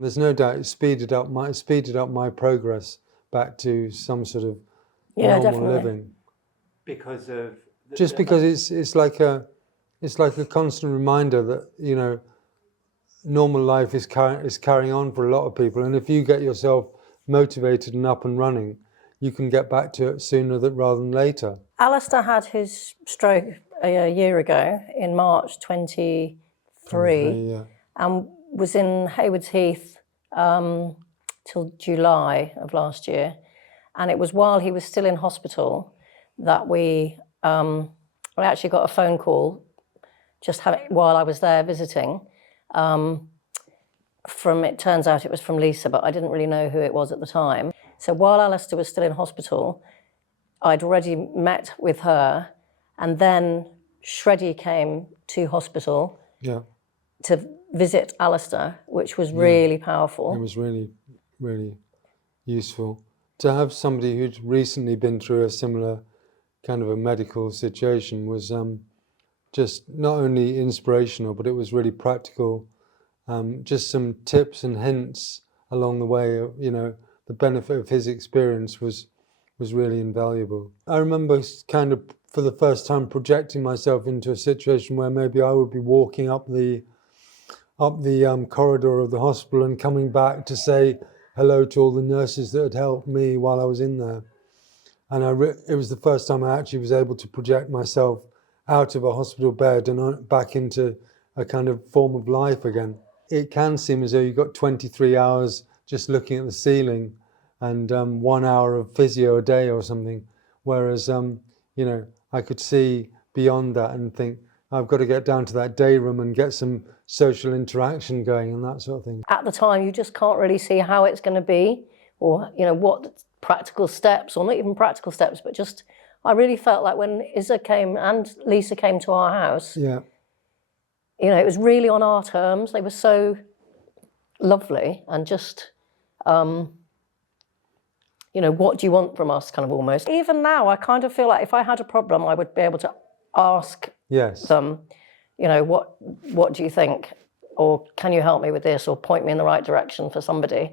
There's no doubt it speeded up my progress back to some sort of normal definitely. living. Because of Because it's like a constant reminder that, you know, normal life is carrying on for a lot of people, and if you get yourself motivated and up and running, you can get back to it sooner rather than later. Alasdair had his stroke a year ago in March 23, Yeah. and was in Haywards Heath till July of last year. And it was while he was still in hospital that we actually got a phone call while I was there visiting. It turns out it was from Lisa, but I didn't really know who it was at the time. So while Alasdair was still in hospital, I'd already met with her, and then Shreddy came to hospital to visit Alasdair, which was really powerful. It was really, really useful to have somebody who'd recently been through a similar kind of a medical situation. Was just not only inspirational, but it was really practical. Just some tips and hints along the way. You know, the benefit of his experience was really invaluable. I remember kind of for the first time projecting myself into a situation where maybe I would be walking up the corridor of the hospital and coming back to say hello to all the nurses that had helped me while I was in there. And it was the first time I actually was able to project myself out of a hospital bed and back into a kind of form of life again. It can seem as though you've got 23 hours just looking at the ceiling and 1 hour of physio a day or something. Whereas, you know, I could see beyond that and think, I've got to get down to that day room and get some social interaction going and that sort of thing. At the time, you just can't really see how it's going to be, or, you know, what practical steps, or not even practical steps, but just, I really felt like when Izza came and Lisa came to our house, you know, it was really on our terms. They were so lovely and just, you know, what do you want from us, kind of almost. Even now, I kind of feel like if I had a problem, I would be able to ask them, you know, what do you think? Or can you help me with this? Or point me in the right direction for somebody?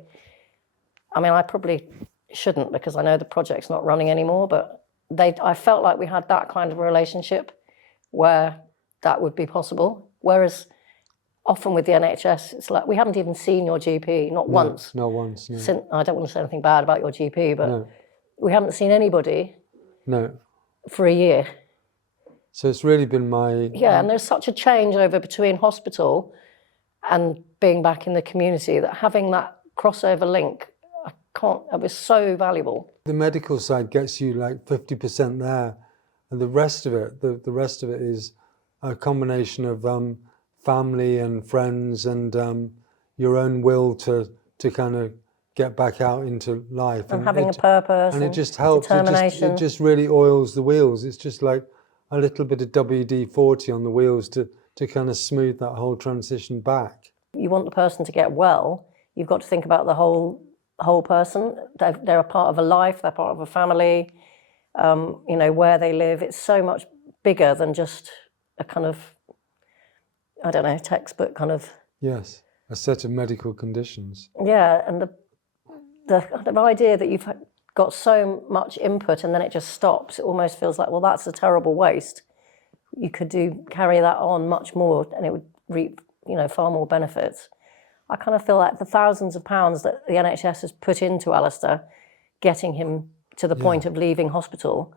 I mean, I probably shouldn't because I know the project's not running anymore, but I felt like we had that kind of a relationship where that would be possible. Whereas often with the NHS, it's like, we haven't even seen your GP, not once. Not once, no. I don't want to say anything bad about your GP, but we haven't seen anybody for a year. So it's really been my... Yeah, and there's such a changeover between hospital and being back in the community that having that crossover link, it was so valuable. The medical side gets you like 50% there, and the rest of it, the rest of it is a combination of family and friends and your own will to kind of get back out into life. And having a purpose. And it just helps. Determination. It just really oils the wheels. It's just like a little bit of WD-40 on the wheels to kind of smooth that whole transition back. You want the person to get well, you've got to think about the whole person. They're a part of a life, they're part of a family, you know, where they live. It's so much bigger than just a kind of, I don't know, textbook kind of... Yes, a set of medical conditions. Yeah, and the kind of idea that you've got so much input and then it just stops, it almost feels like, well, that's a terrible waste. You could carry that on much more and it would reap, you know, far more benefits. I kind of feel like the thousands of pounds that the NHS has put into Alasdair, getting him to the point of leaving hospital,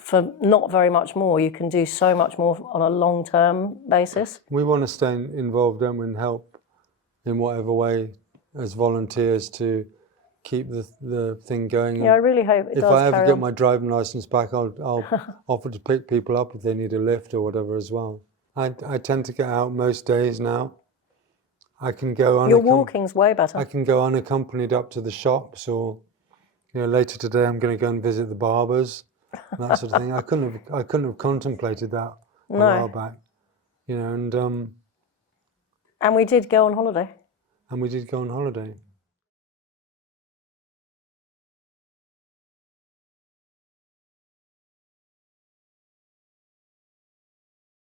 for not very much more, you can do so much more on a long-term basis. We want to stay involved, don't we, and help in whatever way as volunteers to keep the thing going. Yeah, I really hope it does. If I ever get my driving licence back, I'll offer to pick people up if they need a lift or whatever as well. I tend to get out most days now. I can go Your walking's way better. I can go unaccompanied up to the shops, or, you know, later today I'm going to go and visit the barbers, and that sort of thing. I couldn't have contemplated that a while back, you know. And we did go on holiday. And we did go on holiday.